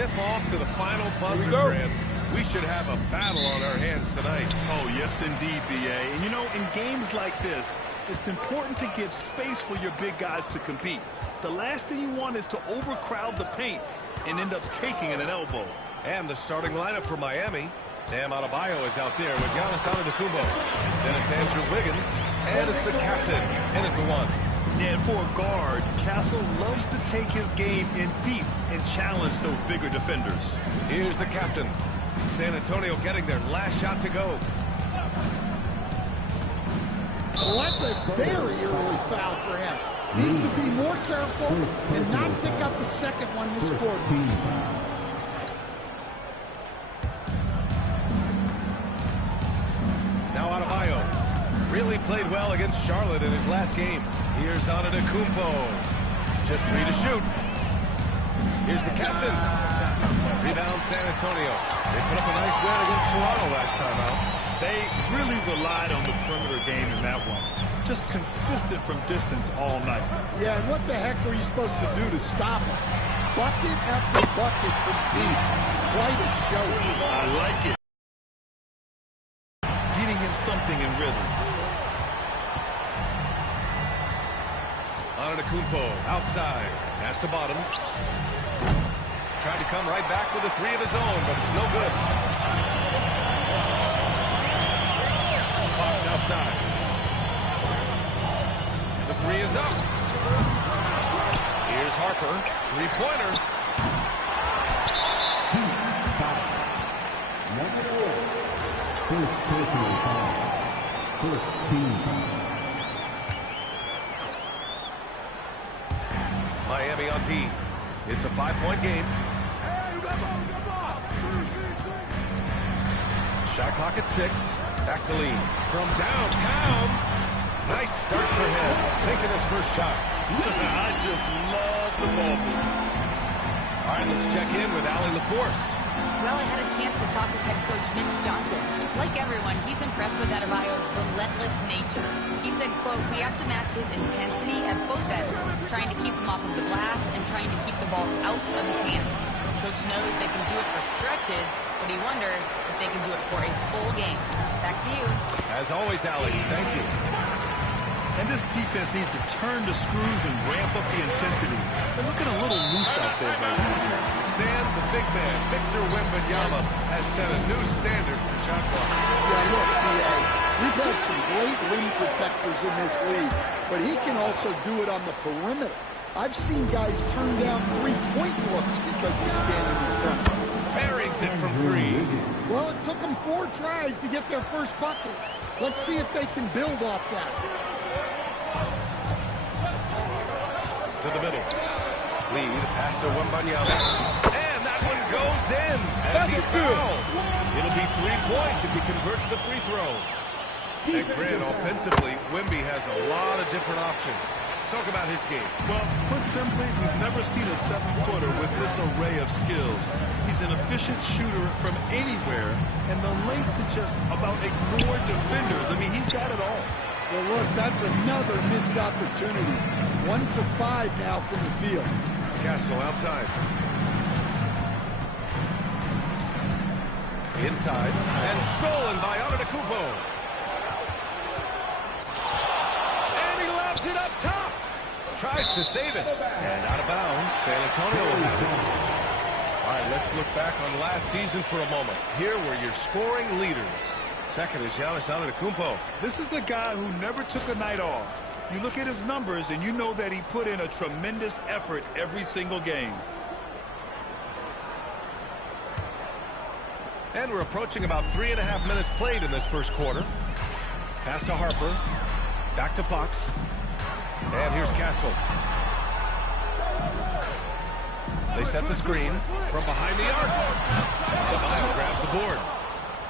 tip-off to the final buzzer, Grant. We should have a battle on our hands tonight. Oh, yes, indeed, B.A. And, you know, in games like this, it's important to give space for your big guys to compete. The last thing you want is to overcrowd the paint and end up taking an elbow. And the starting lineup for Miami. Bam Adebayo is out there with Giannis Antetokounmpo. Then it's Andrew Wiggins, and it's the captain in at the one. And for a guard, Castle loves to take his game in deep and challenge those bigger defenders. Here's the captain. San Antonio getting their last shot to go. Well, that's a very early foul for him. Needs to be more careful and not pick up a second one this quarter. Now Adebayo really played well against Charlotte in his last game. Here's Antetokounmpo. Just 3 to shoot. Here's the captain. Rebound San Antonio. They put up a nice win against Toronto last time out. They really relied on the perimeter game in that one. Just consistent from distance all night. Yeah, and what the heck were you supposed to do to stop him? Bucket after bucket from deep. Quite a show. I like it. Getting him something in rhythm. Antetokounmpo outside. Pass to Bottoms. Tried to come right back with a 3 of his own, but it's no good. Fox outside. The 3 is up. Here's Harper. Three-pointer. First personal foul. First team foul. Miami on D. It's a 5-point game. Shot clock at 6. Back to Lee. From downtown. Nice start for him. Sinking his first shot. I just love the ball. All right, let's check in with Allie LaForce. Well, I had a chance to talk with head coach Mitch Johnson. Like everyone, he's impressed with Adebayo's relentless nature. He said, quote, "We have to match his intensity at both ends, trying to keep him off of the glass and trying to keep the ball out of his hands. Coach knows they can do it for stretches, but he wonders if they can do it for a full game." Back to you. As always, Allie, thank you. And this defense needs to turn the screws and ramp up the intensity. They're looking a little loose out there right now. Stan, the big man, Victor Wembanyama, has set a new standard for shot clock. Yeah, look, B.A., we've had some great rim protectors in this league, but he can also do it on the perimeter. I've seen guys turn down three-point looks because he's standing in front. Buries it from 3. Well, it took them 4 tries to get their first bucket. Let's see if they can build off that. To the middle. Lee, the pass to Wembanyama. And that one goes in as he's fouled. It'll be 3 points if he converts the free throw. And Grant, offensively, Wemby has a lot of different options. Talk about his game. Well, put simply, we've never seen a 7-footer with this array of skills. He's an efficient shooter from anywhere, and the length to just about ignore defenders. I mean, he's got it all. Well, look, that's another missed opportunity. 1 for 5 now from the field. Castle outside. Inside. And stolen by Antetokounmpo. And he lobs it up top. Tries to save it. And out of bounds. San Antonio will have it. All right, let's look back on last season for a moment. Here were your scoring leaders. Second is Giannis Antetokounmpo. This is a guy who never took a night off. You look at his numbers, and you know that he put in a tremendous effort every single game. And we're approaching about 3.5 minutes played in this first quarter. Pass to Harper. Back to Fox. And here's Castle. They set the screen from behind the arc. Adebayo grabs the board.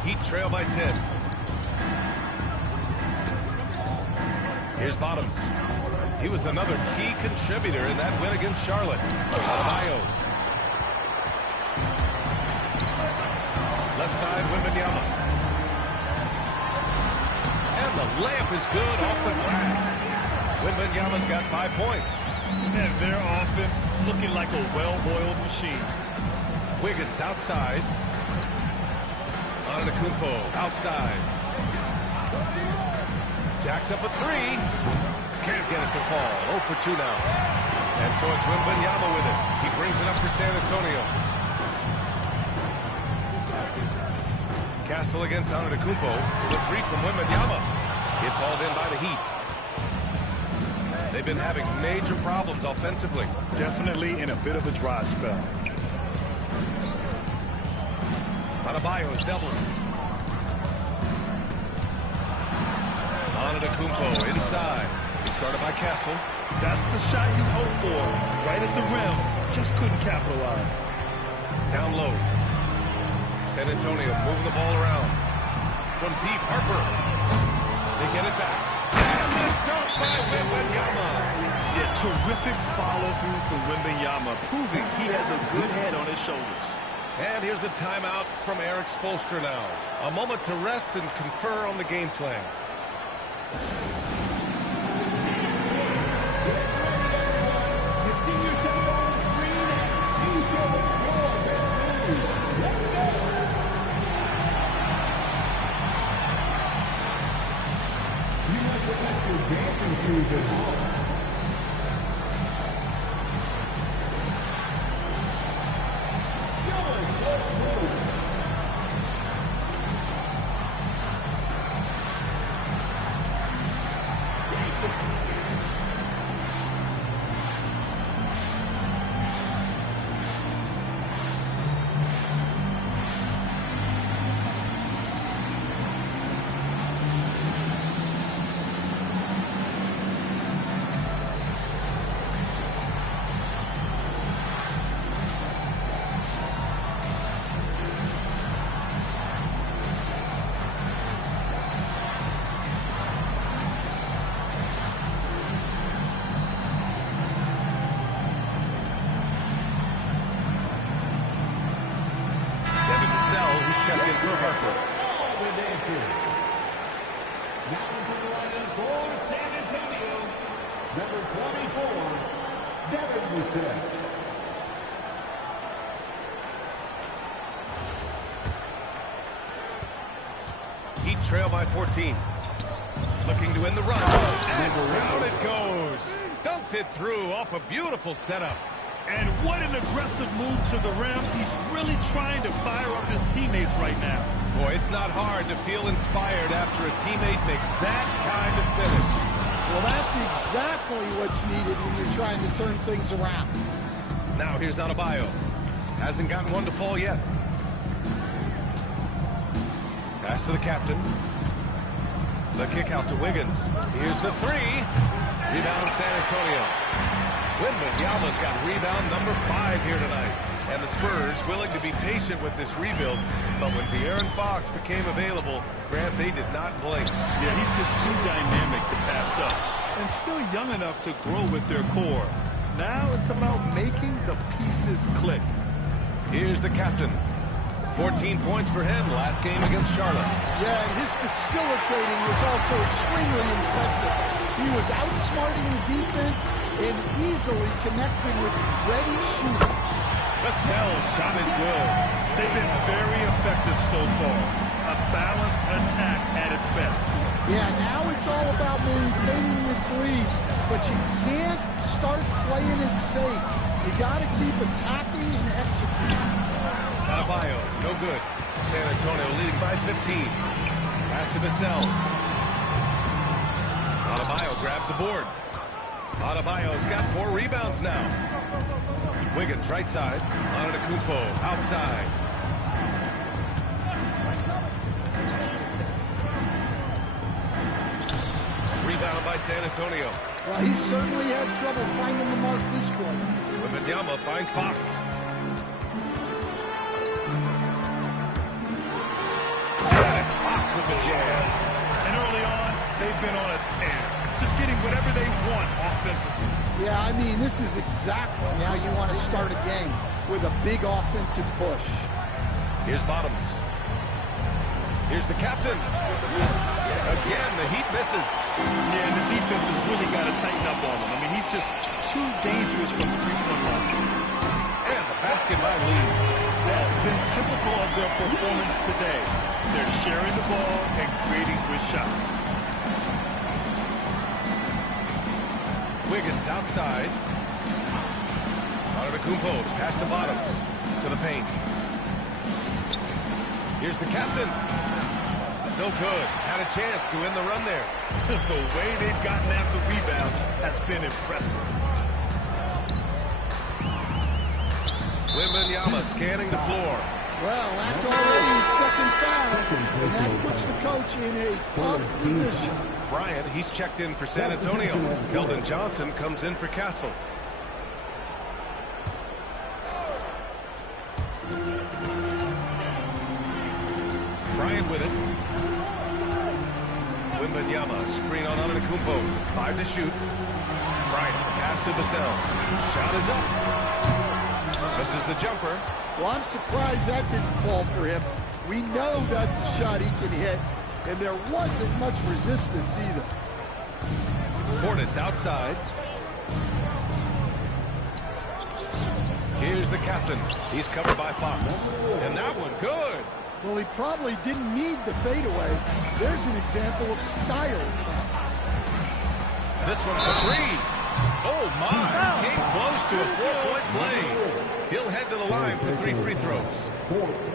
Heat trail by 10. Here's Bottoms. He was another key contributor in that win against Charlotte. Adebayo. Left side, Wembanyama. And the layup is good off the glass. Wembanyama's got 5 points. And their offense looking like a well-oiled machine. Wiggins outside. Antetokounmpo outside. Jacks up a three. Can't get it to fall. 0 for 2 now. And so it's Wembanyama with it. He brings it up for San Antonio. Castle against Antetokounmpo. The three from Wembanyama. It's hauled in by the Heat. They've been having major problems offensively. Definitely in a bit of a dry spell. Adebayo's doubling. Antetokounmpo inside. He's guarded by Castle. That's the shot you hope for. Right at the rim. Just couldn't capitalize. Down low. San Antonio moving the ball around. From deep, Harper. They get it back. And the dunk by Wembanyama. Yeah, terrific follow-through from Wembanyama, proving he has a good head on his shoulders. And here's a timeout from Eric Spoelstra now. A moment to rest and confer on the game plan. Heat trail by 14. Looking to win the run. And down it goes. Dunked it through off a beautiful setup. And what an aggressive move to the rim. He's really trying to fire up his teammates right now. Boy, it's not hard to feel inspired after a teammate makes that kind of finish. Well, that's exactly what's needed when you're trying to turn things around. Now here's Adebayo. Hasn't gotten one to fall yet. Pass to the captain. The kick out to Wiggins. Here's the three. Rebound San Antonio. Wembanyama's got rebound number 5 here tonight. And the Spurs willing to be patient with this rebuild. But when De'Aaron Fox became available, Grant, they did not blink. Yeah, he's just too dynamic to pass up. And still young enough to grow with their core. Now it's about making the pieces click. Here's the captain. 14 points for him last game against Charlotte. Yeah, and his facilitating was also extremely impressive. He was outsmarting the defense and easily connecting with ready shooters. Vassell's shot is good. They've been very effective so far. A balanced attack at its best. Yeah, now it's all about maintaining this lead, but you can't start playing it safe. You got to keep attacking and executing. Adebayo, no good. San Antonio leading by 15. Pass to Vassell. Adebayo grabs the board. Adebayo's got 4 rebounds now. Wiggins right side. Antetokounmpo outside. Rebound by San Antonio. Well, he certainly had trouble finding the mark this quarter. Wembanyama finds Fox. And it's Fox with the jam. And early on, they've been on a tear. Just getting whatever they want offensively. Yeah, I mean, this is exactly how you want to start a game, with a big offensive push. Here's Bottoms. Here's the captain. Again, the Heat misses. Yeah, and the defense has really got to tighten up on him. I mean, he's just too dangerous from the 3-point line. And the basket by Lee. been typical of their performance today. They're sharing the ball and creating good shots. Wiggins outside. Antetokounmpo to pass to Bottoms. To the paint. Here's the captain. No good. Had a chance to win the run there. The way they've gotten after rebounds has been impressive. Wembanyama scanning the floor. Well, that's already his second foul, and that puts the coach in a tough position. Bryant, he's checked in for San Antonio. Keldon Johnson comes in for Castle. Bryant with it. Wembanyama, screen on Antetokounmpo. 5 to shoot. Bryant, pass to Vassell. Shot is up. This is the jumper. Well, I'm surprised that didn't fall for him. We know that's a shot he can hit, and there wasn't much resistance either. Portis outside. Here's the captain. He's covered by Fox. And that one, good. Well, he probably didn't need the fadeaway. There's an example of style. This one's for 3. Oh, my. Came close to a 4-point play. He'll head to the line for 3 free throws.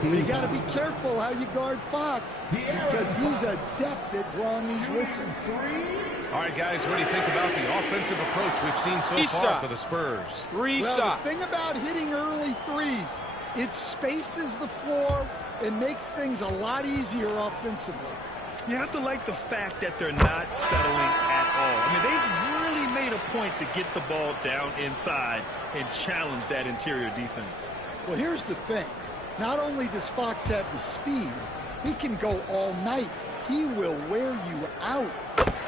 You got to be careful how you guard Fox because he's adept at drawing these whistles. All right, guys, what do you think about the offensive approach we've seen so far for the Spurs? Well, the thing about hitting early threes, it spaces the floor and makes things a lot easier offensively. You have to like the fact that they're not settling at all. I mean, they've really made a point to get the ball down inside and challenge that interior defense. Well, here's the thing. Not only does Fox have the speed, he can go all night. He will wear you out.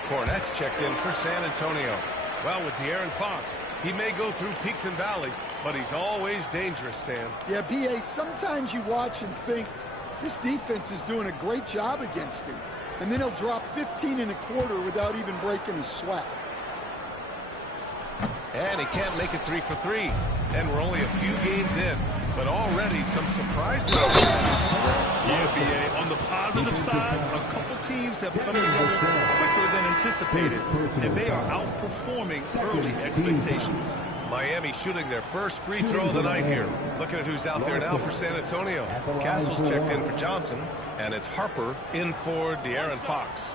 Cornette's checked in for San Antonio. Well, with De'Aaron Fox, he may go through peaks and valleys, but he's always dangerous, Stan. Yeah, B.A., sometimes you watch and think, this defense is doing a great job against him. And then he'll drop 15 and a quarter without even breaking a sweat. And he can't make it 3 for 3. And we're only a few games in, but already some surprises. Yeah, B.A., on the positive side, a couple teams have come together quicker than anticipated, and they are outperforming early expectations. Miami shooting their first free throw of the night here. Looking at who's out there now for San Antonio. Castle's checked in for Johnson, and it's Harper in for De'Aaron Fox.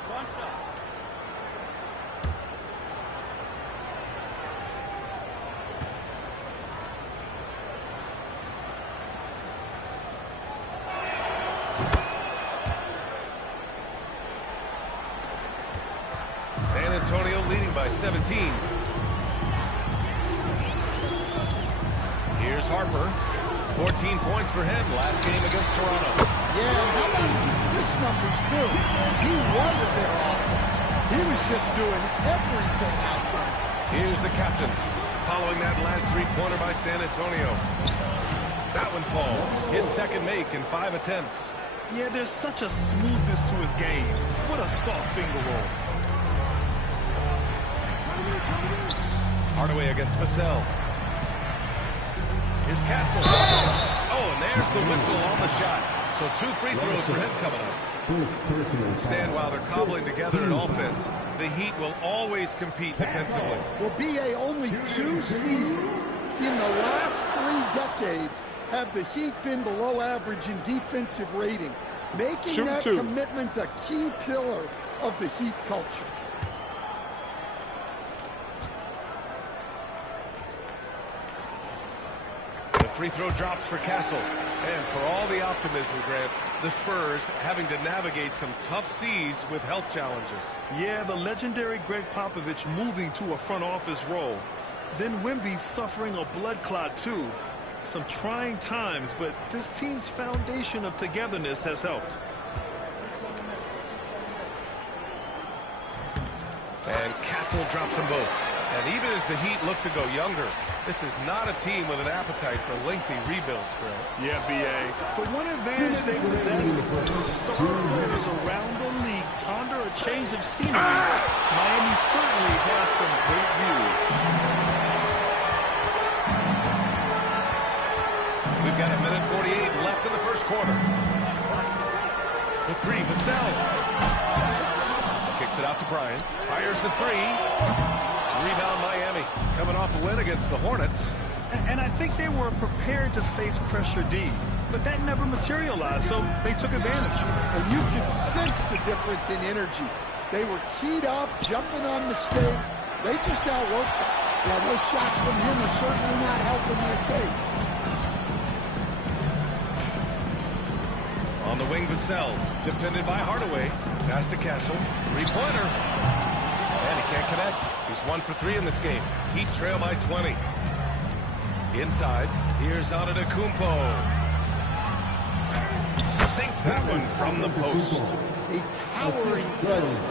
San Antonio leading by 17. Here's Harper. 14 points for him last game against Toronto. Yeah, how about his assist numbers, too? He was their offense. He was just doing everything out there. Here's the captain. Following that last three-pointer by San Antonio. That one falls. His second make in 5 attempts. Yeah, there's such a smoothness to his game. What a soft finger roll. Hardaway against Vassell. Here's Castle. Oh, and there's the whistle on the shot. So 2 free throws for him coming up. Stan, while they're cobbling together an offense, the Heat will always compete defensively. Well, B.A., only 2 seasons in the last 3 decades have the Heat been below average in defensive rating, making that commitment a key pillar of the Heat culture. Free throw drops for Castle. And for all the optimism, Grant, the Spurs having to navigate some tough seas with health challenges. Yeah, the legendary Greg Popovich moving to a front office role. Then Wemby suffering a blood clot, too. Some trying times, but this team's foundation of togetherness has helped. And Castle drops them both. And even as the Heat look to go younger, this is not a team with an appetite for lengthy rebuilds, Grant. Yeah, B.A. But one advantage they possess, when star players around the league ponder a change of scenery, Miami certainly has some great views. We've got 1:48 left in the Bryant. Fires the three. Rebound Miami. Coming off a win against the Hornets. And I think they were prepared to face pressure D, but that never materialized, so they took advantage. And you could sense the difference in energy. They were keyed up, jumping on mistakes. They just outworked them. Yeah, those shots from him are certainly not helping their case. On the wing, Vassell, defended by Hardaway. Pass to Castle. Three-pointer. And he can't connect. He's 1 for 3 in this game. Heat trail by 20. Inside, here's Antetokounmpo. Sinks that one from the post. A towering presence.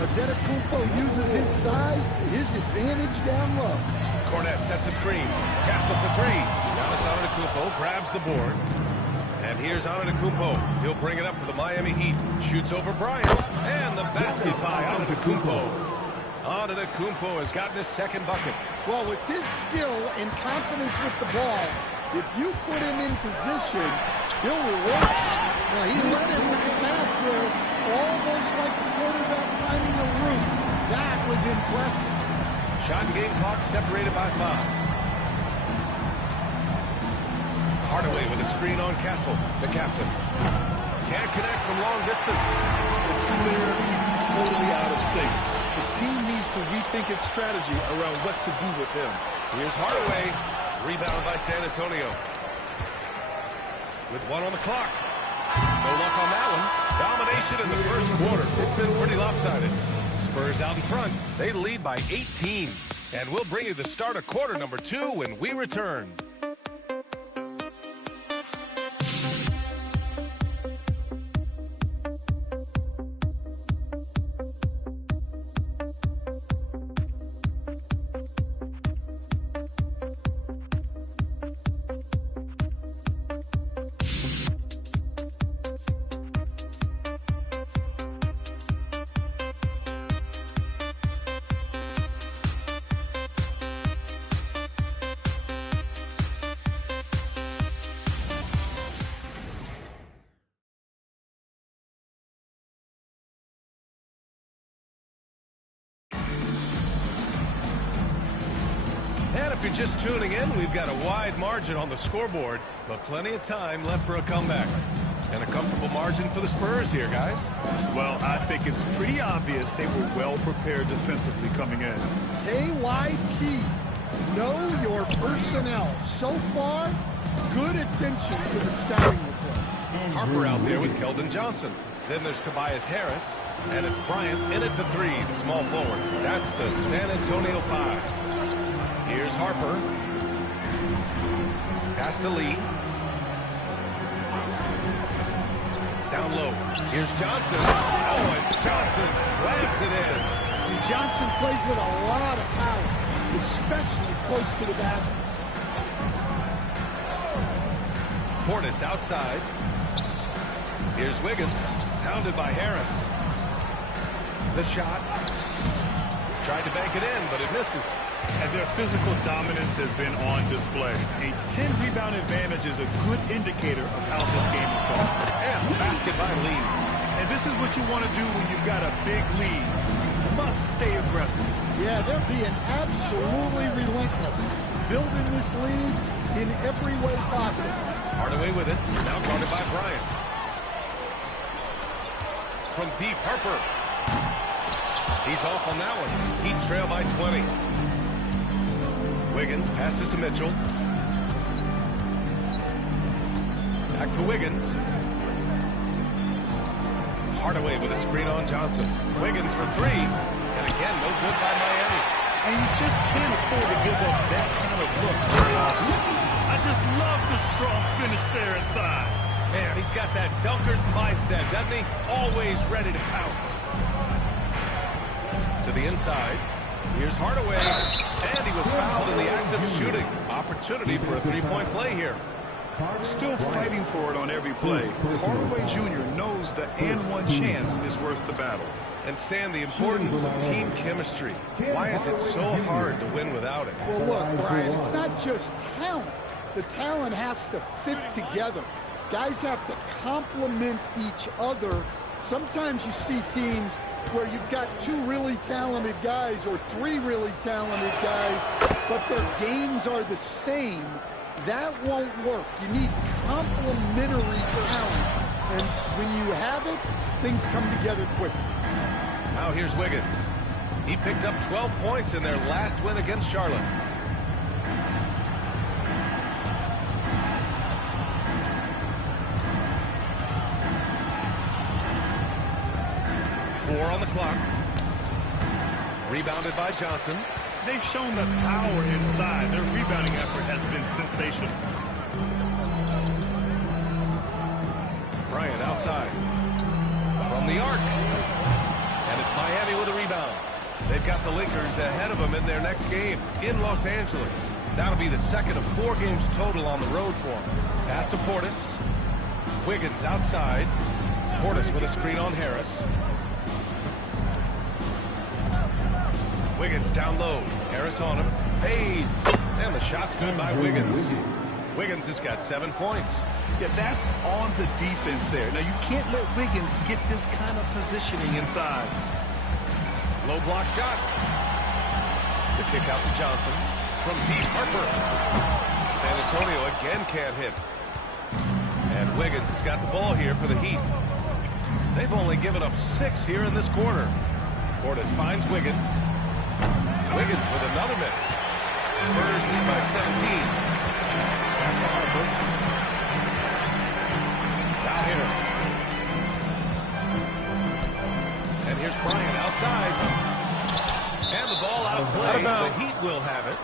Antetokounmpo uses his size to his advantage down low. Cornette sets a screen. Castle for 3. Giannis Antetokounmpo grabs the board. And here's Antetokounmpo. He'll bring it up for the Miami Heat. Shoots over Bryant. And the basket by Antetokounmpo. Antetokounmpo has gotten his second bucket. Well, with his skill and confidence with the ball, if you put him in position, he'll reward it. Well, he led him with the pass there, almost like the quarterback timing a route. That was impressive. Shot and game clock separated by 5. Hardaway with a screen on Castle, the captain. Can't connect from long distance. It's clear he's totally out of sync. The team needs to rethink its strategy around what to do with him. Here's Hardaway. Rebound by San Antonio. With 1 on the clock. No luck on that one. Domination in the first quarter. It's been pretty lopsided. Spurs out in front. They lead by 18. And we'll bring you the start of quarter number 2 when we return. And if you're just tuning in, we've got a wide margin on the scoreboard, but plenty of time left for a comeback. And a comfortable margin for the Spurs here, guys. Well, I think it's pretty obvious they were well prepared defensively coming in. KYP, know your personnel. So far, good attention to the scouting report. Harper out there with Keldon Johnson. Then there's Tobias Harris, and it's Bryant in at the 3, the small forward. That's the San Antonio 5. Here's Harper. Pass to Lee. Down low. Here's Johnson. Oh, and Johnson slams it in. And Johnson plays with a lot of power, especially close to the basket. Portis outside. Here's Wiggins. Pounded by Harris. The shot. Tried to bank it in, but it misses. And their physical dominance has been on display. A 10-rebound advantage is a good indicator of how this game is going. And the basket by Lee. And this is what you want to do when you've got a big lead. You must stay aggressive. Yeah, they're being absolutely relentless, building this lead in every way possible. Hardaway with it. Now guarded by Bryant. From deep, Harper. He's off on that one. Heat trail by 20. Wiggins passes to Mitchell. Back to Wiggins. Hardaway with a screen on Johnson. Wiggins for 3. And again, no good by Miami. And you just can't afford to give up that kind of look very often. I just love the strong finish there inside. Man, he's got that dunker's mindset, doesn't he? Always ready to pounce. To the inside. Here's Hardaway. And he was fouled in the act of shooting. Opportunity for a 3-point play here. Still fighting for it on every play. Hardaway Jr. knows the and-one chance is worth the battle. And Stan, the importance of team chemistry. Why is it so hard to win without it? Well, look, Brian, it's not just talent. The talent has to fit together. Guys have to complement each other. Sometimes you see teams where you've got two really talented guys or three really talented guys, but their games are the same. That won't work. You need complementary talent, and when you have it, things come together quickly. Now here's Wiggins. He picked up 12 points in their last win against Charlotte. Four on the clock. Rebounded by Johnson. They've shown the power inside. Their rebounding effort has been sensational. Bryant outside. From the arc. And it's Miami with a rebound. They've got the Lakers ahead of them in their next game in Los Angeles. That'll be the second of 4 games total on the road for them. Pass to Portis. Wiggins outside. Portis with a screen on Harris. Wiggins down low. Harris on him. Fades. And the shot's good by Wiggins. Wiggins has got 7 points. Yeah, that's on the defense there. Now, you can't let Wiggins get this kind of positioning inside. Low block shot. The kick out to Johnson. From deep, Harper. San Antonio again can't hit. And Wiggins has got the ball here for the Heat. They've only given up 6 here in this quarter. Portis finds Wiggins. Wiggins with another miss. Spurs lead by 17. Pass to Harper. Now Harris. And here's Bryant outside. And the ball outplayed. The Heat will have it.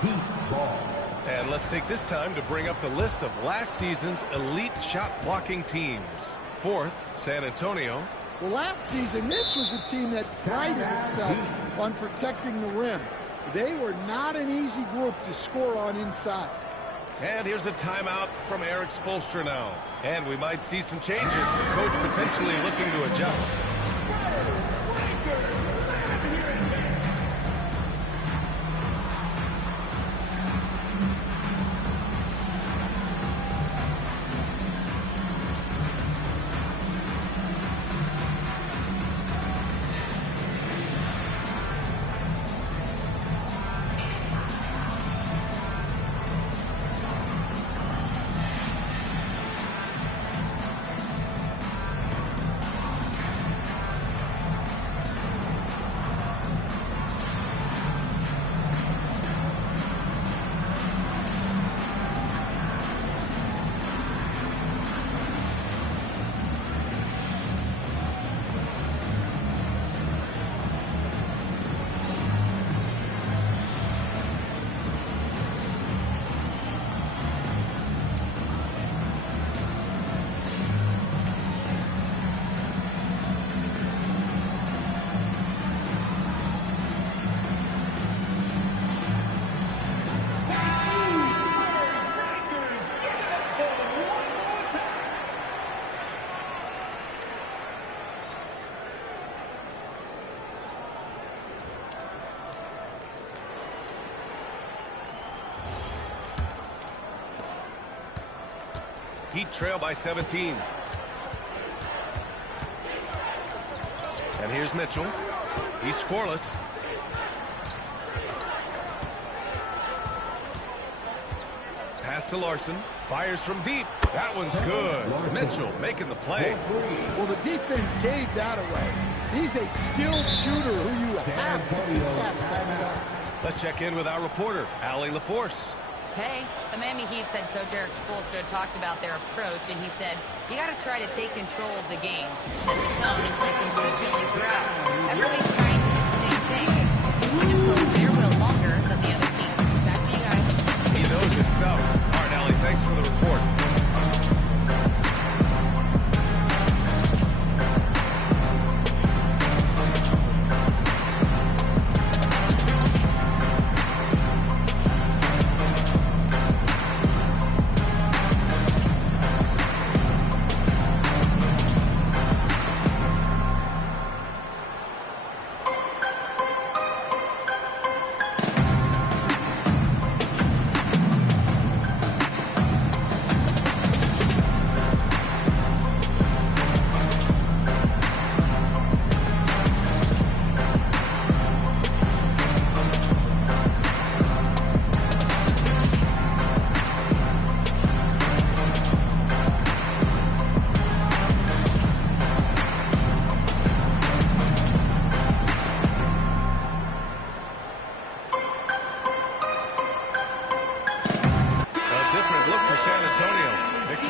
And let's take this time to bring up the list of last season's elite shot blocking teams. 4th, San Antonio. Well, last season, this was a team that prided itself on protecting the rim. They were not an easy group to score on inside. And here's a timeout from Eric Spoelstra now. And we might see some changes. The coach potentially looking to adjust. Heat trail by 17. And here's Mitchell. He's scoreless. Pass to Larson. Fires from deep. That one's good. Mitchell making the play. Well, the defense gave that away. He's a skilled shooter who you have to contest at that. Let's check in with our reporter, Allie LaForce. Hey, the Miami Heat's head coach Eric Spoelstra talked about their approach, and he said, you got to try to take control of the game, set the tone, and play consistently throughout. Everybody's trying to do the same thing. So you can impose their will longer than the other team. Back to you guys. He knows his stuff. All right, Allie, thanks for the report.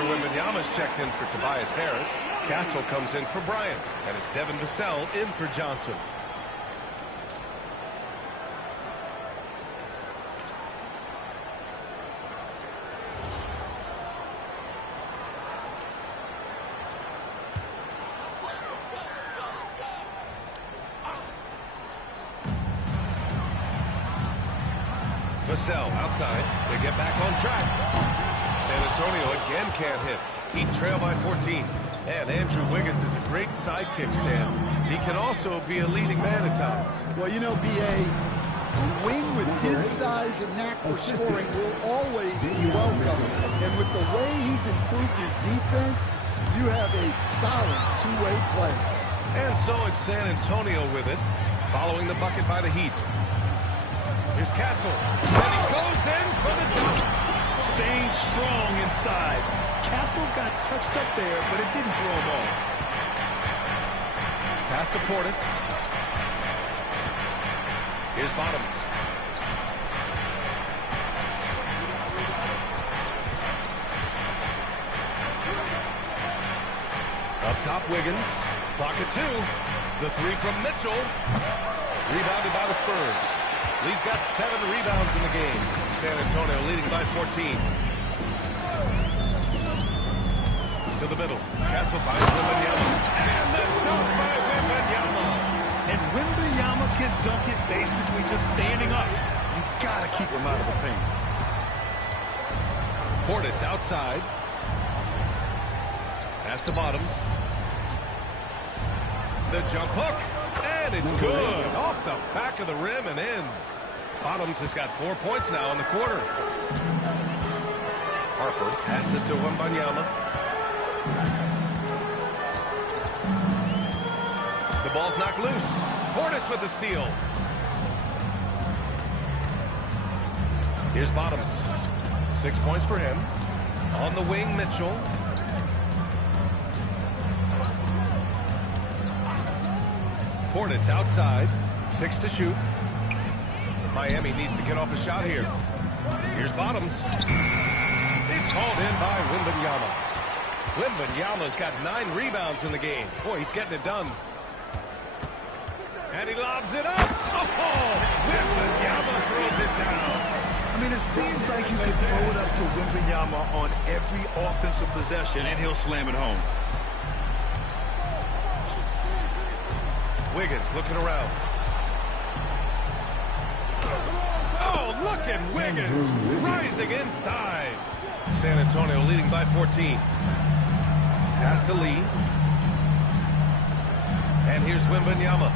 Victor Wembanyama's checked in for Tobias Harris. Castle comes in for Bryant. And it's Devin Vassell in for Johnson. Vassell outside to get back on track. San Antonio again can't hit. Heat trail by 14. And Andrew Wiggins is a great sidekick, Stan. He can also be a leading man at times. Well, you know, B.A., a wing with his size and knack for scoring will always be welcome. And with the way he's improved his defense, you have a solid two-way play. And so it's San Antonio with it, following the bucket by the Heat. Here's Castle, and he goes in for the dunk. Staying strong inside. Castle got touched up there, but it didn't throw him off. Pass to Portis. Here's Bottoms. Up top, Wiggins. Clock at 2. The three from Mitchell. Rebounded by the Spurs. Lee's got 7 rebounds in the game. San Antonio leading by 14. To the middle. Castle finds Wembanyama. And the dunk by Wembanyama. And Wembanyama can dunk it basically just standing up. You gotta keep him out of the paint. Portis outside. Pass to Bottoms. The jump hook. And it's good. Off the back of the rim and in. Bottoms has got 4 points now in the quarter. Harper passes to Wembanyama. The ball's knocked loose. Portis with the steal. Here's Bottoms. 6 points for him. On the wing, Mitchell. Portis outside. 6 to shoot. Miami needs to get off a shot here. Here's Bottoms. It's hauled in by Wembanyama. Wembanyama's got 9 rebounds in the game. Boy, he's getting it done. And he lobs it up. Oh, Wembanyama throws it down. I mean, it seems like you can throw it up to Wembanyama on every offensive possession, and he'll slam it home. Wiggins looking around. Oh, look at Wiggins rising inside. San Antonio leading by 14. Pass to Lee. And here's Wembanyama.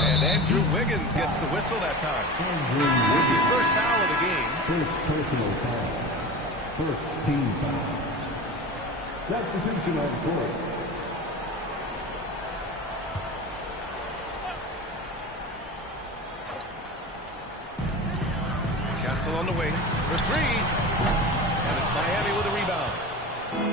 And Andrew Wiggins gets the whistle that time. It's his first foul of the game. First personal foul. First team foul. Substitution on court. Castle on the wing for 3. And it's Miami with a rebound.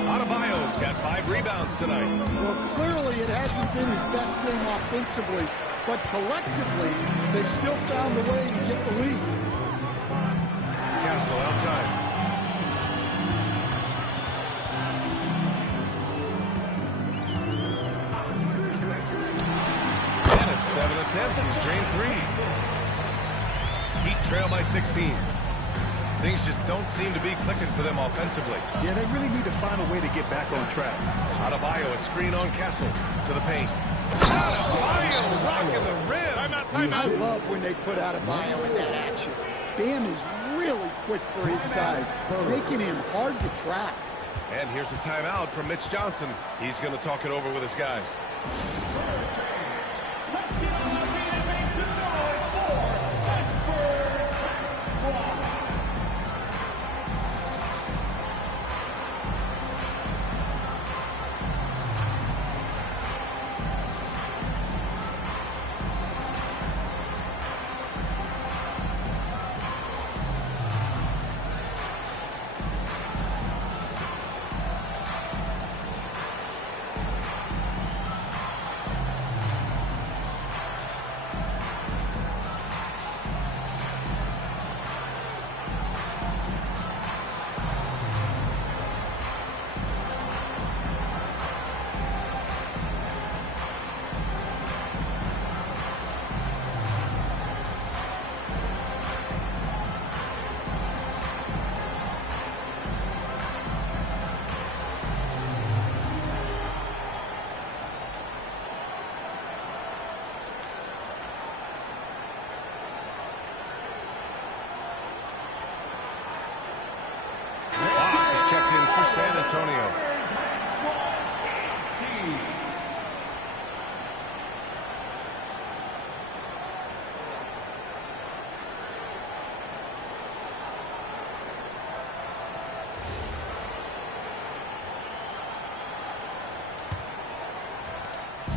Adebayo's got 5 rebounds tonight. Well, clearly it hasn't been his best game offensively, but collectively, they've still found a way to get the lead. Castle outside. And at 7 attempts, he's drained 3. Heat trail by 16. Things just don't seem to be clicking for them offensively. Yeah, they really need to find a way to get back on track. Adebayo, a screen on Castle to the paint. Adebayo rocking the rim. I love when they put Adebayo in that action. Bam is really quick for his size, making him hard to track. And here's a timeout from Mitch Johnson. He's going to talk it over with his guys.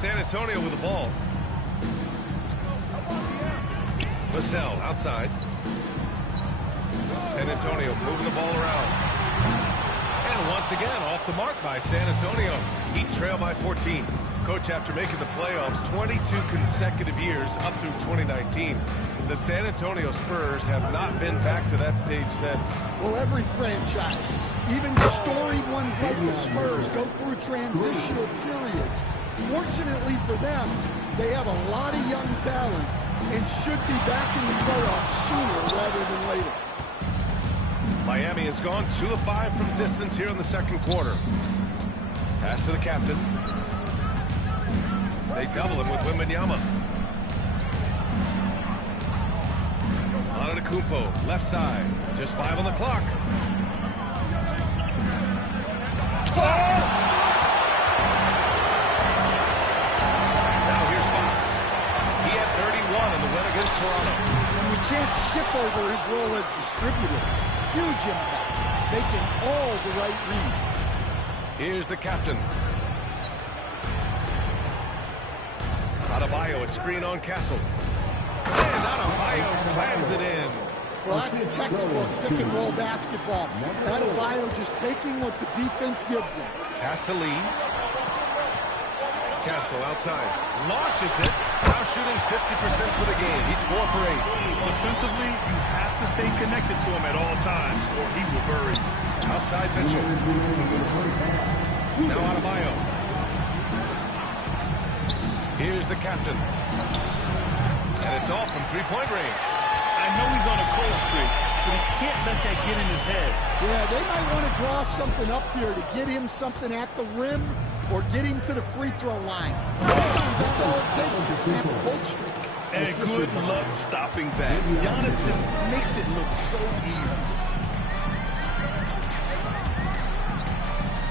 San Antonio with the ball. Vassell outside. San Antonio moving the ball around. And once again, off the mark by San Antonio. Heat trail by 14. Coach, after making the playoffs 22 consecutive years up through 2019, the San Antonio Spurs have not been back to that stage since. Well, every franchise, even storied ones like the Spurs, go through transitional periods. Fortunately for them, they have a lot of young talent and should be back in the playoffs sooner rather than later. Miami has gone 2 of 5 from distance here in the second quarter. Pass to the captain. They double him with Wembanyama. Antetokounmpo, left side. Just 5 on the clock. Now here's Fox. He had 31 in the win against Toronto. And we can't skip over his role as distributor. Huge impact, making all the right reads. Here's the captain. Adebayo, a screen on Castle. And Adebayo slams it in. Well, that's textbook pick-and-roll basketball. Adebayo just taking what the defense gives him. Pass to Lee. Castle outside. Launches it. Now shooting 50% for the game. He's 4 for 8. Defensively, you have to stay connected to him at all times, or he will bury you. Outside Mitchell. Now Adebayo. Here's the captain. And it's off from three-point range. I know he's on a cold streak, but he can't let that get in his head. Yeah, they might want to draw something up here to get him something at the rim or get him to the free throw line. Sometimes that's all it takes to snap a cold streak. And good luck stopping that. Giannis just makes it look so easy.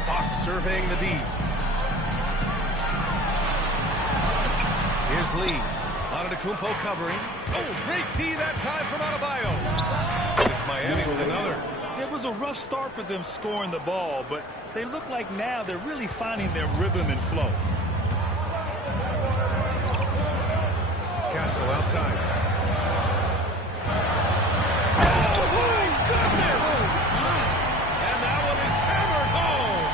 Fox surveying the D. Here's Lee. Antetokounmpo covering. Oh, great D that time from Adebayo. It's Miami with another. It was a rough start for them scoring the ball, but they look like now they're really finding their rhythm and flow. Castle outside. Oh, my goodness! And that one is hammered home.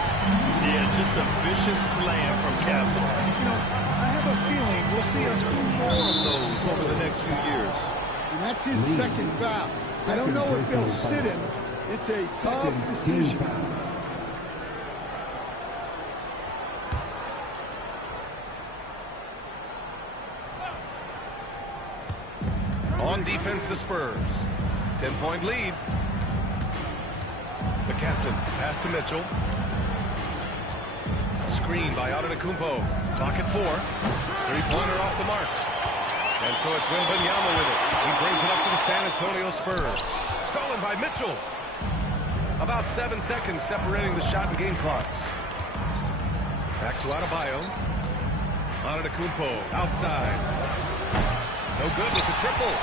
Yeah, just a vicious slam from Castle. You know, I have a feeling we'll see a few more of those over the next few years. And that's his second foul. I don't know if they'll sit him. It's a tough decision. On defense, the Spurs. 10-point lead. The captain. Pass to Mitchell. Screen by Antetokounmpo. Pocket 4. Three-pointer off the mark. And so it's Wembanyama with it. He brings it up to the San Antonio Spurs. Stolen by Mitchell. About 7 seconds separating the shot and game clocks. Back to Adebayo. Antetokounmpo outside. No good with the triple.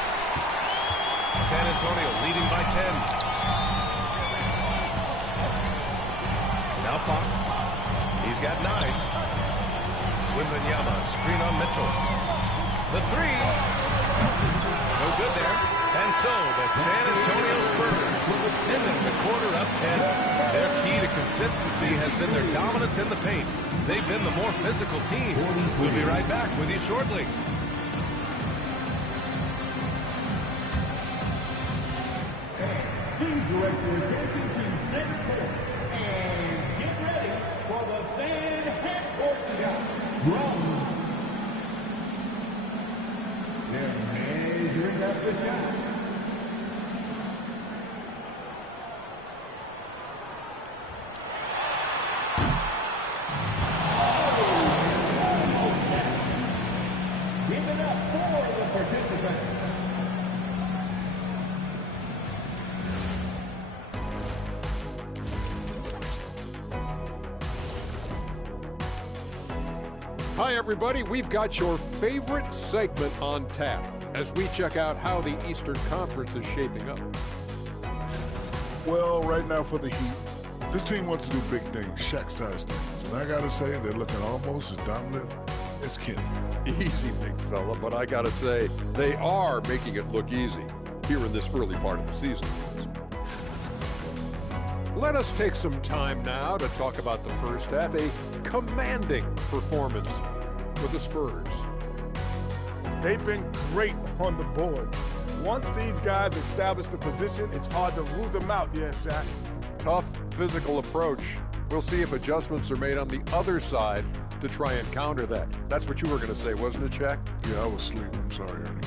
San Antonio leading by 10. Now Fox. He's got 9. Wembanyama, screen on Mitchell. The 3. No good there. And so the San Antonio Spurs ending the quarter up 10. Their key to consistency has been their dominance in the paint. They've been the more physical team. We'll be right back with you shortly. Please direct your attention to center court and get ready for the fan half-court shot. Drums. They're measuring up the shot. Give it up for the participants. Hi, everybody. We've got your favorite segment on tap as we check out how the Eastern Conference is shaping up. Well, right now for the Heat, this team wants to do big things, Shaq-sized things. And I got to say, they're looking almost as dominant Just kidding. Easy, big fella, but I gotta say, they are making it look easy here in this early part of the season. Let us take some time now to talk about the first half. A commanding performance for the Spurs. They've been great on the board. Once these guys establish the position, it's hard to rule them out, yeah, Shaq. Tough physical approach. We'll see if adjustments are made on the other side to try and counter that. That's what you were going to say, wasn't it, Shaq? Yeah, I was asleep. I'm sorry, Ernie.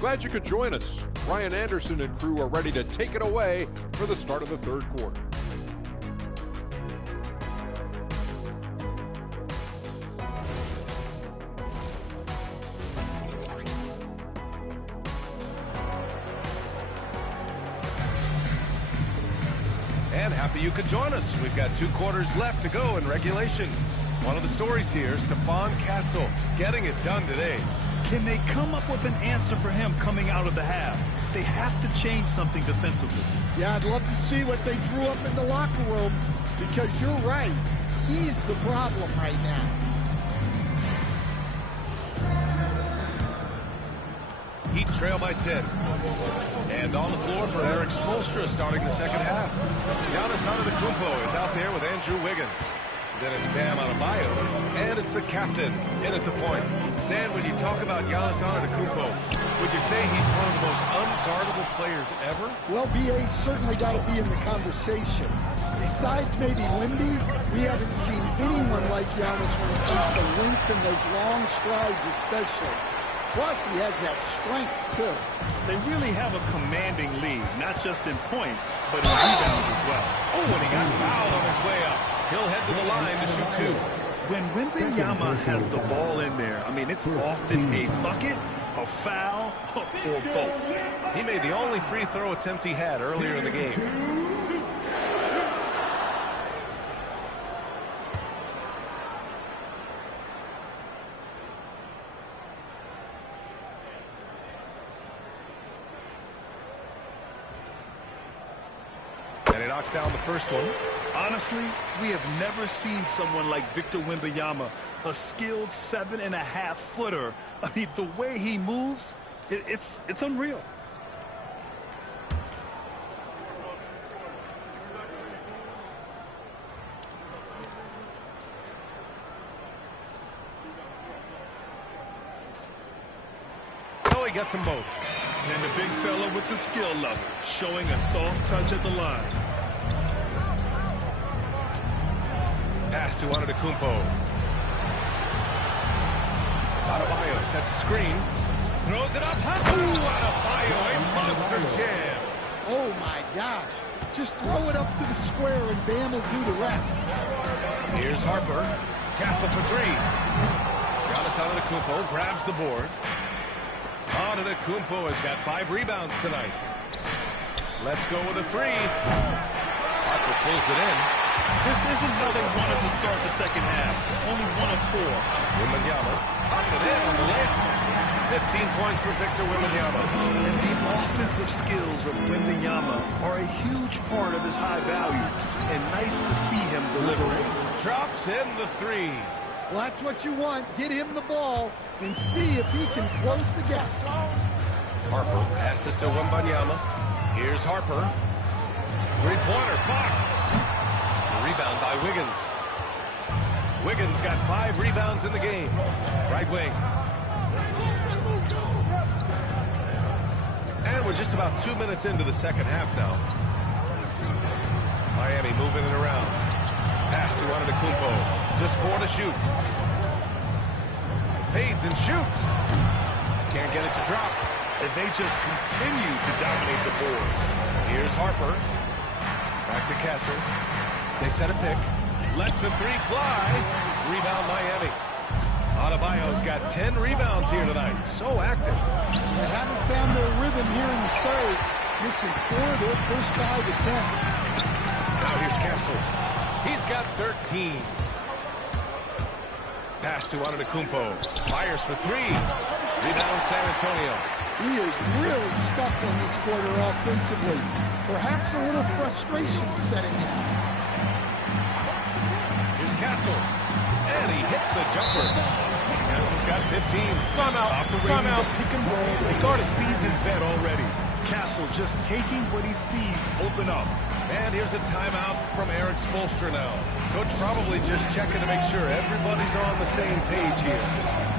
Glad you could join us. Ryan Anderson and crew are ready to take it away for the start of the third quarter. And happy you could join us. We've got 2 quarters left to go in regulation. One of the stories here, Stephon Castle getting it done today. Can they come up with an answer for him coming out of the half? They have to change something defensively. Yeah, I'd love to see what they drew up in the locker room, because you're right. He's the problem right now. Heat trail by 10. And on the floor for Eric Spoelstra starting the second half. Giannis Antetokounmpo is out there with Andrew Wiggins. Then it's Bam Adebayo, and it's the captain in at the point. Stan, when you talk about Giannis Antetokounmpo, would you say he's one of the most unguardable players ever? Well, BA's certainly got to be in the conversation. Besides maybe Wemby, we haven't seen anyone like Giannis when it comes to length and those long strides especially. Plus, he has that strength, too. They really have a commanding lead, not just in points, but in rebounds as well. Oh, and he got fouled on his way up. He'll head to the line to shoot 2. When Wembanyama has the ball in there, I mean, it's often a bucket, a foul, or both. He made the only free throw attempt he had earlier in the game. And he knocks down the first one. Honestly, we have never seen someone like Victor Wembanyama, a skilled 7.5-footer. I mean, the way he moves, it's unreal. Oh, he gets them both. And the big fella with the skill level, showing a soft touch at the line. Pass to Antetokounmpo. Adebayo sets a screen. Throws it up. Ooh, Adebayo, a monster jam. Oh, my gosh. Just throw it up to the square and Bam will do the rest. Here's Harper. Castle for 3. Giannis Antetokounmpo grabs the board. Antetokounmpo has got 5 rebounds tonight. Let's go with a 3. Harper pulls it in. This isn't how they wanted to start the second half. Only 1 of 4. Wembanyama popped it in on the layup. 15 points for Victor Wembanyama. And the offensive skills of Wembanyama are a huge part of his high value. And nice to see him deliver it. Drops in the 3. Well, that's what you want. Get him the ball and see if he can close the gap. Harper passes to Wembanyama. Here's Harper. 3-pointer, Fox. Rebound by Wiggins. Wiggins got 5 rebounds in the game. Right wing. And we're just about 2 minutes into the second half now. Miami moving it around. Pass to Antetokounmpo. Just 4 to shoot. Fades and shoots. Can't get it to drop. And they just continue to dominate the boards. Here's Harper. Back to Castle. They set a pick. Lets the 3 fly. Rebound Miami. Adebayo's got 10 rebounds here tonight. So active. They haven't found their rhythm here in the third. Missing 4 of their first 5 attempts. Now here's Castle. He's got 13. Pass to Antetokounmpo. Fires for 3. Rebound San Antonio. He is really scuffling this quarter offensively. Perhaps a little frustration setting in. Castle. And he hits the jumper. Castle's got 15. Timeout. Timeout. Pick and roll. They seasoned vet already. Castle just taking what he sees open up. And here's a timeout from Eric Spoelstra now. Coach probably just checking to make sure everybody's on the same page here.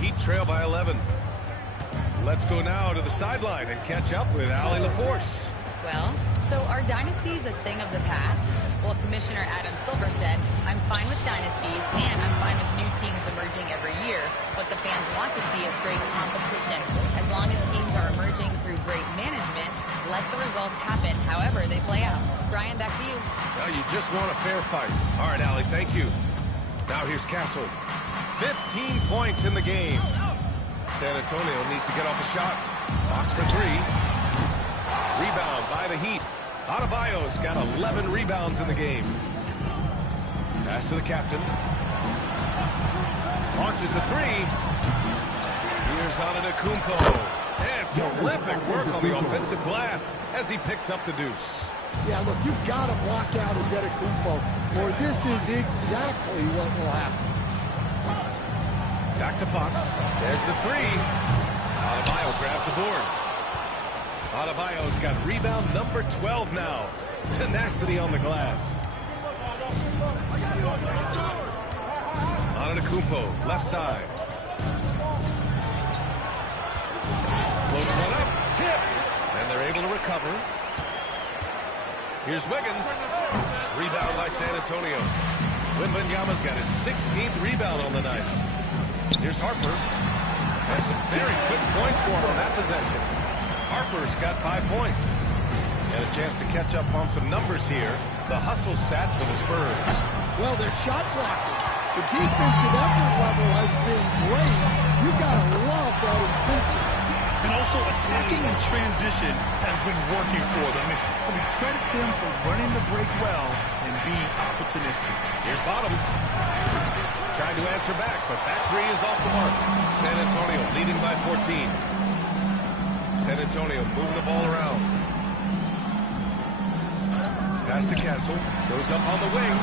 Heat trail by 11. Let's go now to the sideline and catch up with Allie LaForce. Well, so are dynasties a thing of the past? Well, Commissioner Adam Silver said, I'm fine with dynasties and I'm fine with new teams emerging every year. What the fans want to see is great competition. As long as teams are emerging through great management, let the results happen however they play out. Brian, back to you. Now you just want a fair fight. All right, Allie, thank you. Now here's Castle. 15 points in the game. San Antonio needs to get off a shot. Fox for three. Rebound by the Heat. Adebayo's got 11 rebounds in the game. Pass to the captain. Launches a three. Here's Antetokounmpo. And terrific work on the offensive glass as he picks up the deuce. Yeah, look, you've got to block out Antetokounmpo, or this is exactly what will happen. Back to Fox. There's the three. Adebayo grabs the board. Adebayo's got rebound number 12 now. Tenacity on the glass. Antetokounmpo, left side. Floats one up. Tipped. And they're able to recover. Here's Wiggins. Rebound by San Antonio. Wembanyama's got his 16th rebound on the night. Here's Harper. There's some very quick points for him on that possession. Harper's got 5 points. And a chance to catch up on some numbers here. The hustle stats for the Spurs. Well, they're shot blocking. The defensive effort level has been great. You got to love that intensity. And also attacking in transition has been working for them. I mean, credit them for running the break well and being opportunistic. Here's Bottoms. Trying to answer back, but that three is off the mark. San Antonio leading by 14. San Antonio moving the ball around. Pass to Castle. Goes up on the wing.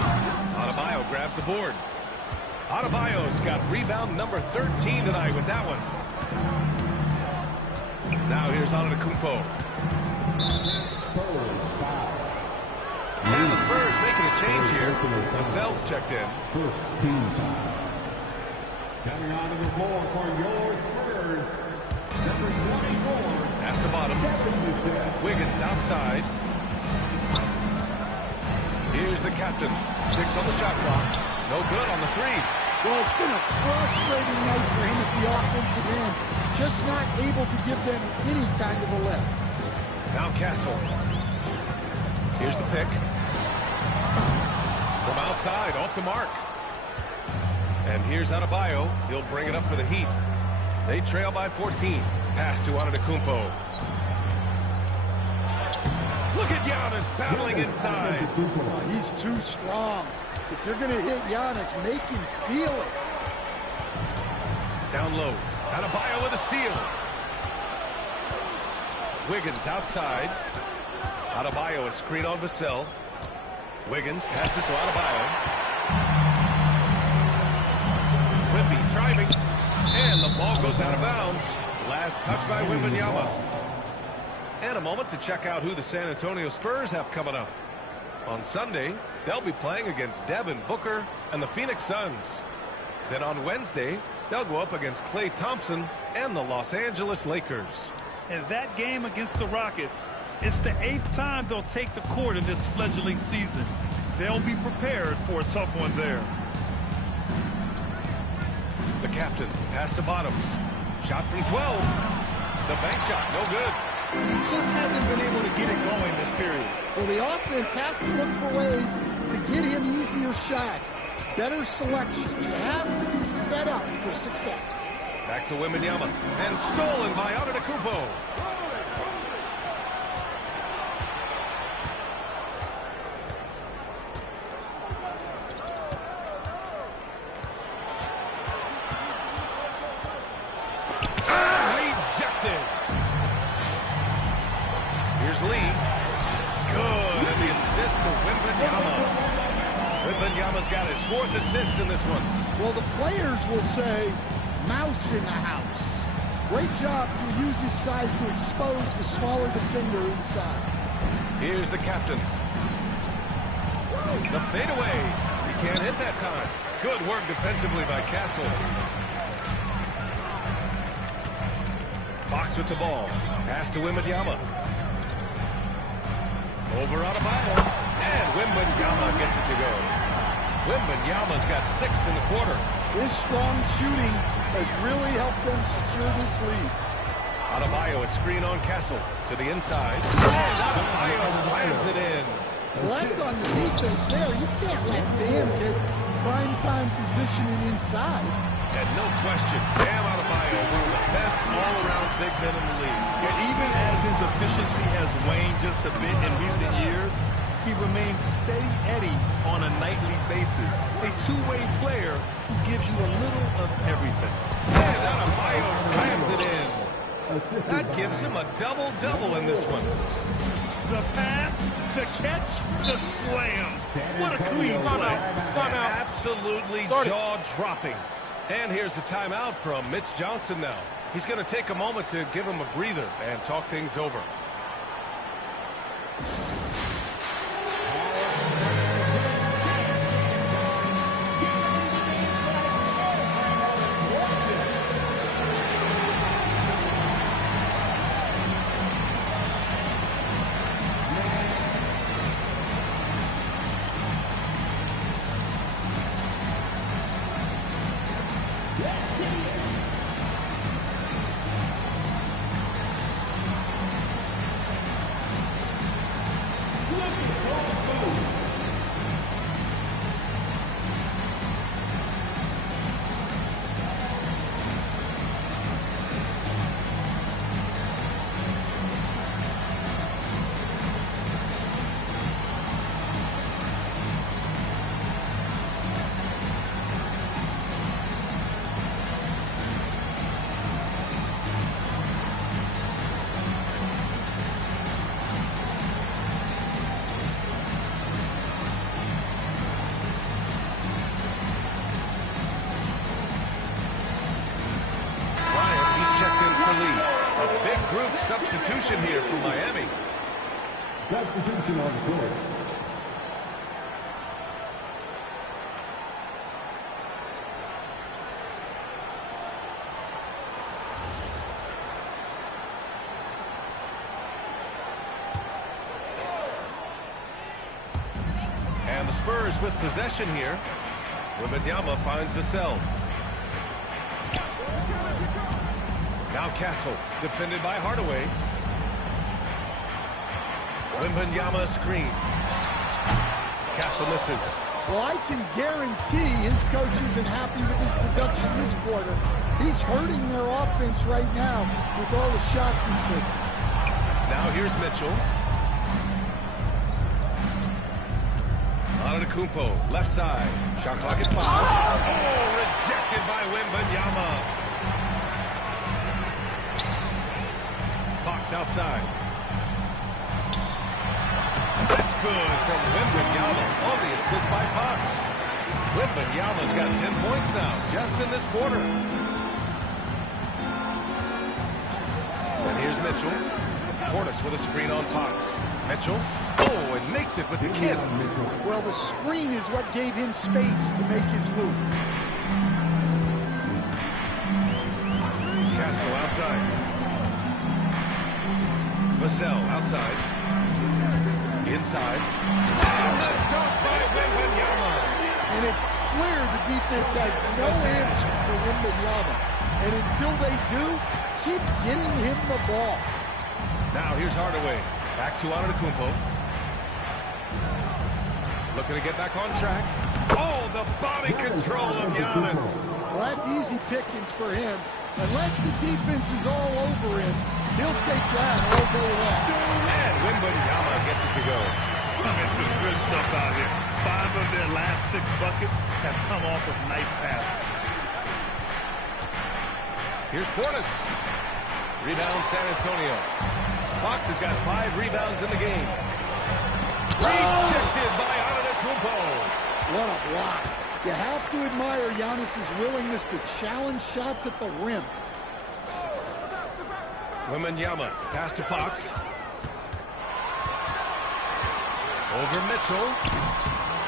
Adebayo grabs the board. Adebayo's got rebound number 13 tonight with that one. Now here's Antetokounmpo. And the Spurs making a change here. Lascelles checked in. First team foul. Coming onto the floor for your Spurs, number 24. Pass to Bottoms. Wiggins outside. Here's the captain. 6 on the shot clock. No good on the three. Well, it's been a frustrating night for him at the offensive end. Just not able to give them any kind of a lift. Now Castle. Here's the pick. From outside, off the mark. And here's Adebayo. He'll bring it up for the Heat. They trail by 14. Pass to Antetokounmpo. Look at Giannis battling inside. Oh, he's too strong. If you're going to hit Giannis, make him feel it. Down low. Adebayo with a steal. Wiggins outside. Adebayo a screen on Vassell. Wiggins passes to Adebayo. Wemby driving. And the ball goes out of bounds. Last touch by Wembanyama. And a moment to check out who the San Antonio Spurs have coming up. On Sunday, they'll be playing against Devin Booker and the Phoenix Suns. Then on Wednesday, they'll go up against Klay Thompson and the Los Angeles Lakers. And that game against the Rockets, it's the 8th time they'll take the court in this fledgling season. They'll be prepared for a tough one there. The captain, pass to Bottoms. Shot from 12. The bank shot, no good. Just hasn't been able to get it going this period. Well, the offense has to look for ways to get him easier shots. Better selection. You have to be set up for success. Back to Wembanyama. And stolen by Antetokounmpo. Rejected. Here's Lee. Good. And the assist to Wembanyama. Wembanyama's got his 4th assist in this one. Well, the players will say, mouse in the house. Great job to use his size to expose the smaller defender inside. Here's the captain. The fadeaway. He can't hit that time. Good work defensively by Castle. Fox with the ball. Pass to Wembanyama. Over Adebayo. And Wembanyama gets it to go. Wembanyama's got 6 in the quarter. His strong shooting has really helped them secure this lead. Adebayo a screen on Castle to the inside. And Adebayo slams it in. Well, that's on the defense there. You can't let Bam get prime-time positioning inside. And no question, Bam Adebayo, one of the best all-around big men in the league. Yeah, even as his efficiency has waned just a bit in recent years, he remains steady Eddie on a nightly basis. A two-way player who gives you a little of everything. And Adebayo slams it in. That gives him a double-double in this one. The pass, the catch, the slam. What a clean play. Timeout. Absolutely jaw-dropping. And here's the timeout from Mitch Johnson now. He's going to take a moment to give him a breather and talk things over. Substitution here for Miami. Substitution on the court. And the Spurs with possession here. Wembanyama finds Vassell. Now Castle, defended by Hardaway. Wembanyama screen. Castle misses. Well, I can guarantee his coach isn't happy with his production this quarter. He's hurting their offense right now with all the shots he's missing. Now here's Mitchell. Antetokounmpo, left side. Shot clock at 5. Oh, rejected by Wembanyama. Fox Fox outside. That's good from Wembanyama on the assist by Fox. Wembanyama's got 10 points now, just in this quarter. And here's Mitchell. Portis with a screen on Fox. Mitchell. Oh, and makes it with the kiss. Well, the screen is what gave him space to make his move. Castle outside. Vassell outside. Inside. And the dunk by Wembanyama. And it's clear the defense has no answer for Wembanyama. And until they do, keep getting him the ball. Now here's Hardaway. Back to Antetokounmpo. Looking to get back on track. Oh, the body control of Giannis. Well, that's easy pickings for him. Unless the defense is all over him, he'll take that all day long. And Wembanyama gets it to go. There's some good stuff out here. 5 of their last 6 buckets have come off of nice passes. Here's Portis. Rebound San Antonio. Fox has got 5 rebounds in the game. Rejected by Antetokounmpo. What a block. You have to admire Giannis's willingness to challenge shots at the rim. Wembanyama, pass to Fox. Over Mitchell.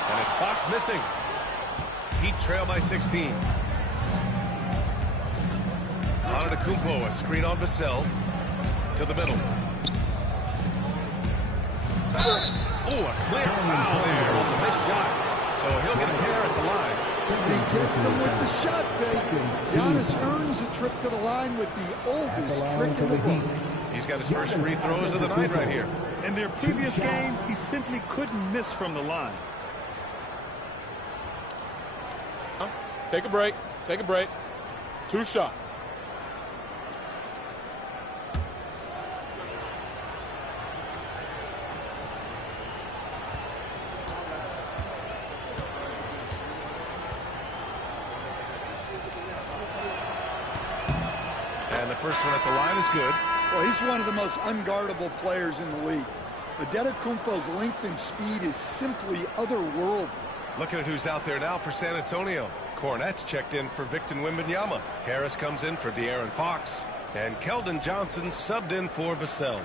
And it's Fox missing. Heat trail by 16. Antetokounmpo, a screen on Vassell. To the middle. Oh, a clear foul there on the missed shot. So he'll get a pair at the line. He gets him with the shot fake. Giannis earns a trip to the line with the oldest trick in the book. He's got his first free throws of the night right here. In their previous games, he simply couldn't miss from the line. Take a break. Take a break. 2 shots. And the first one at the line is good. Well, he's one of the most unguardable players in the league. Antetokounmpo's length and speed is simply otherworldly. Looking at who's out there now for San Antonio. Cornette's checked in for Victor Wembanyama. Harris comes in for De'Aaron Fox. And Keldon Johnson subbed in for Vassell.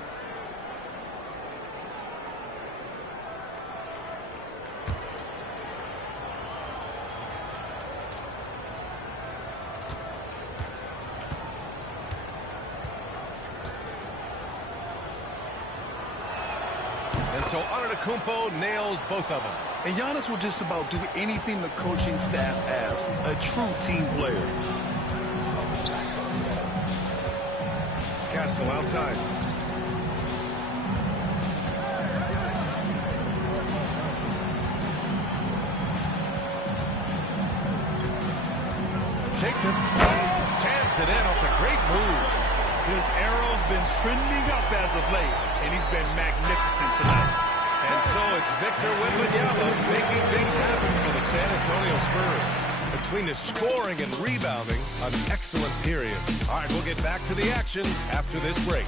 And so Antetokounmpo nails both of them. And Giannis will just about do anything the coaching staff asks. A true team player. Castle outside. Takes it. Jams it in off a great move. His arrow's been trending up as of late, and he's been magnificent tonight. And so it's Victor Wembanyama making things happen for the San Antonio Spurs. Between his scoring and rebounding, an excellent period. All right, we'll get back to the action after this break.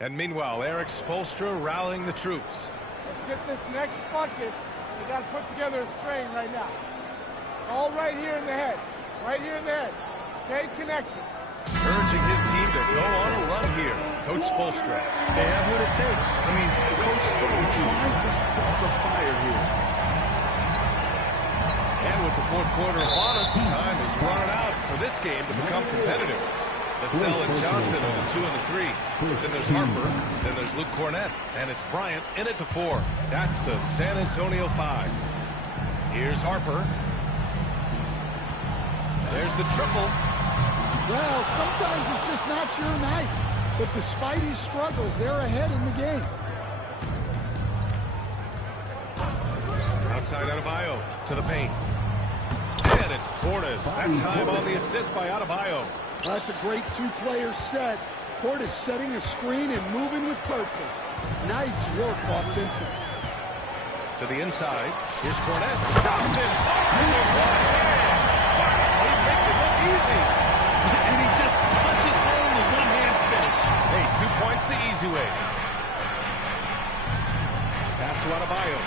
And meanwhile, Eric Spoelstra rallying the troops. Let's get this next bucket. We got to put together a string right now. It's all right here in the head. It's right here in the head. Stay connected. Urging his team to go on a run here. Coach Spoelstra. They have what it takes. I mean, Coach Spoelstra trying to spark a fire here. And with the fourth quarter upon us, time is running out for this game to become competitive. Vassell and Johnson are the 2 and the 3. Then there's Harper. Then there's Luke Cornette. And it's Bryant in it to 4. That's the San Antonio 5. Here's Harper. There's the triple. Well, sometimes it's just not your night. But despite his struggles, they're ahead in the game. Outside Adebayo to the paint. And it's Portis. That time on the assist by Adebayo. Well, that's a great two-player set. Portis setting a screen and moving with purpose. Nice work offensively. To the inside. Here's Cornette. Stops him. He makes it look easy. And he just punches home the one-hand finish. Hey, 2 points the easy way. Pass to Adebayo.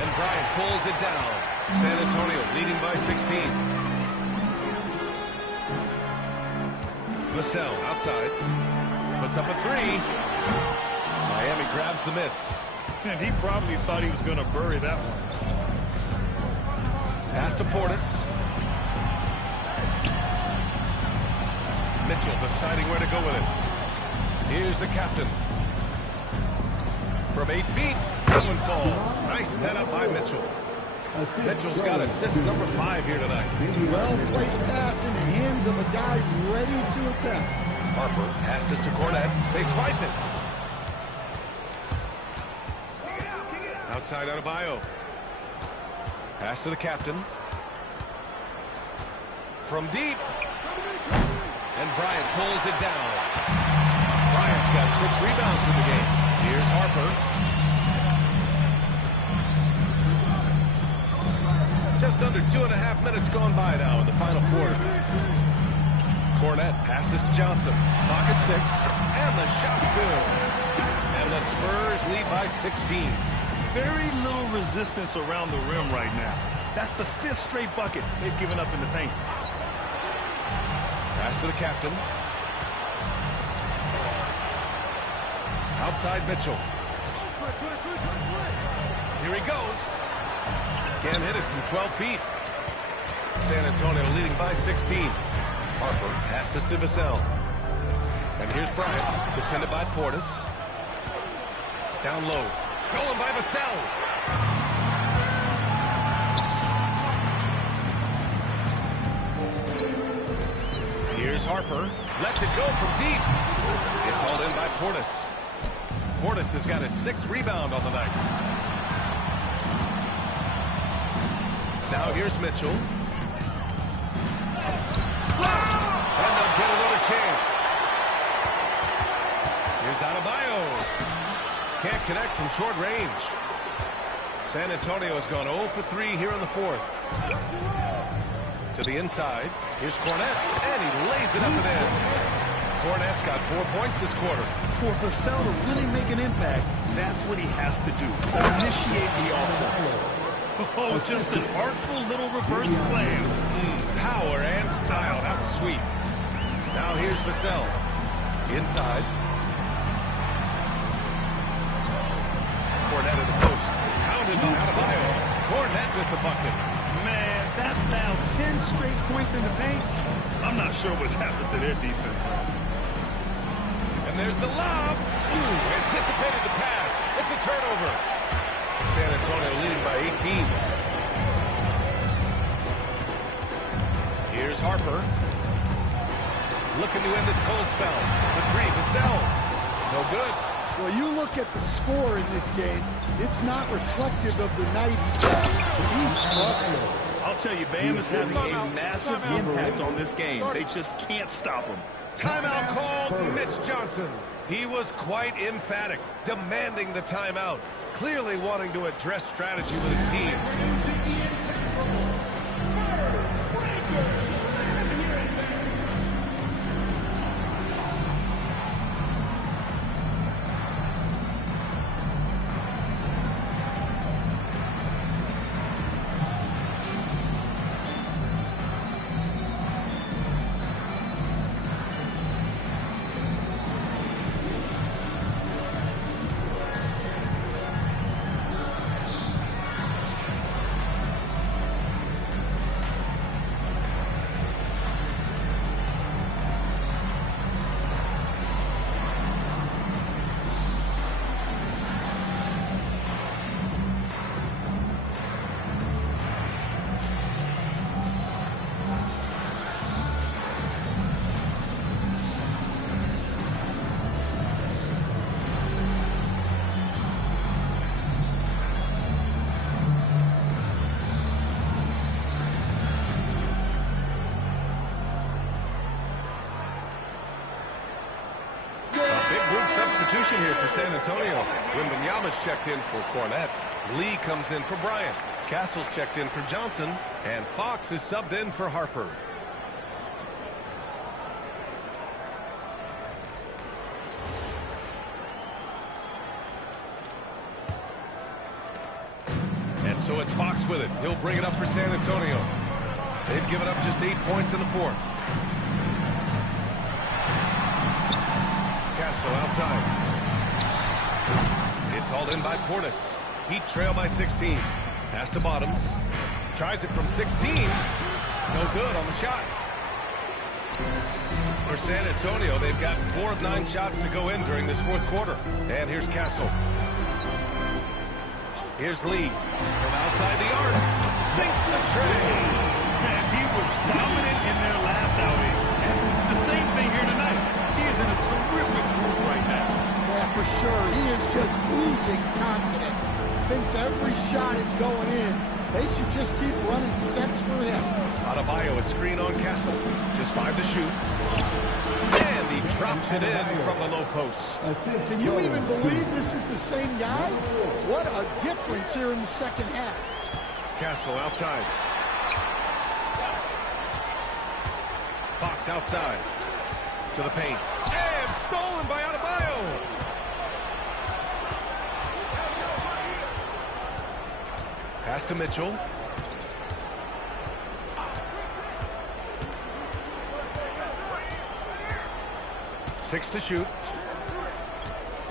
And Bryant pulls it down. San Antonio leading by 16. Vassell outside. Puts up a three. Miami grabs the miss. And he probably thought he was going to bury that one. Pass to Portis. Mitchell deciding where to go with it. Here's the captain. From 8 feet, that one falls. Nice setup by Mitchell. Mitchell's got assist number 5 here tonight. Well-placed pass in the hands of a guy ready to attack. Harper passes to Cornette. They swipe it. Outside Adebayo. Pass to the captain. From deep. And Bryant pulls it down. Bryant's got 6 rebounds in the game. Here's Harper. Just under 2.5 minutes gone by now in the final quarter. Cornette passes to Johnson. Clock at 6. And the shot's good. And the Spurs lead by 16. Very little resistance around the rim right now. That's the 5th straight bucket they've given up in the paint. Pass to the captain. Outside Mitchell. Here he goes. Can't hit it from 12 feet. San Antonio leading by 16. Harper passes to Vassell. And here's Bryant, defended by Portis. Down low. Stolen by Vassell. Here's Harper. Lets it go from deep. It's hauled in by Portis. Portis has got his 6th rebound on the night. Now here's Mitchell. Blocked! And they'll get another chance. Here's Adebayo. Can't connect from short range. San Antonio has gone 0 for 3 here in the 4th. To the inside. Here's Cornette. And he lays it up and in. Cornette's got 4 points this quarter. For Vassell to really make an impact, that's what he has to do. Initiate the offense. Oh, just an artful little reverse slam. Power and style. That was sweet. Now here's Vassell. Inside. Cornette at the post. Pounded by Adebayo. Cornette with the bucket. Man, that's now 10 straight points in the paint. I'm not sure what's happened to their defense. And there's the lob. Anticipated the pass. It's a turnover. San Antonio leading by 18. Here's Harper. Looking to end this cold spell. The 3, Vassell. No good. Well, you look at the score in this game, it's not reflective of the night he's had. He's struggling. I'll tell you, Bam is having a massive impact on this game. They just can't stop him. Timeout called. Mitch Johnson. He was quite emphatic, demanding the timeout, clearly wanting to address strategy with his team. San Antonio. Wembanyama's checked in for Cornette. Lee comes in for Bryant. Castle's checked in for Johnson. And Fox is subbed in for Harper. And so it's Fox with it. He'll bring it up for San Antonio. They've given up just 8 points in the fourth. Castle outside. It's hauled in by Portis. Heat trail by 16. Pass to Bottoms. Tries it from 16. No good on the shot. For San Antonio, they've gotten 4 of 9 shots to go in during this fourth quarter. And here's Castle. Here's Lee from outside the arc. Sinks the tray. Man, he was dominant in their last outing. And the same thing here tonight. He is in a terrific mood right now. Yeah, for sure. He is just oozing confidence. Thinks every shot is going in. They should just keep running sets for him. Adebayo, a screen on Castle. Just 5 to shoot. And he drops it in from the low post. Can you even believe this is the same guy? What a difference here in the second half. Castle outside. Fox outside. To the paint. And stolen by Adebayo. Pass to Mitchell. Six to shoot.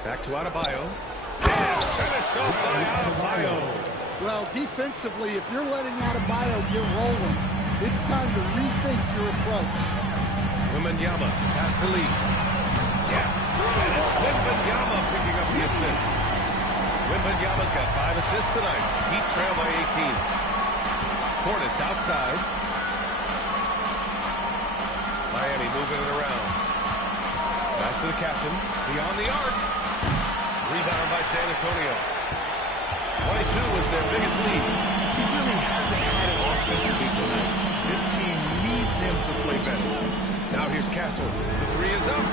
Back to Adebayo. And finished off by Adebayo. Well, defensively, if you're letting Adebayo get rolling, it's time to rethink your approach. Wembanyama, pass to Lee. Yes! And it's Wembanyama picking up the assist. Wembanyama's got 5 assists tonight. Heat trail by 18. Portis outside. Miami moving it around. Pass to the captain. Beyond the arc. Rebound by San Antonio. 22 was their biggest lead. He really hasn't had it offensively tonight. This team needs him to play better. Now here's Castle. The 3 is up.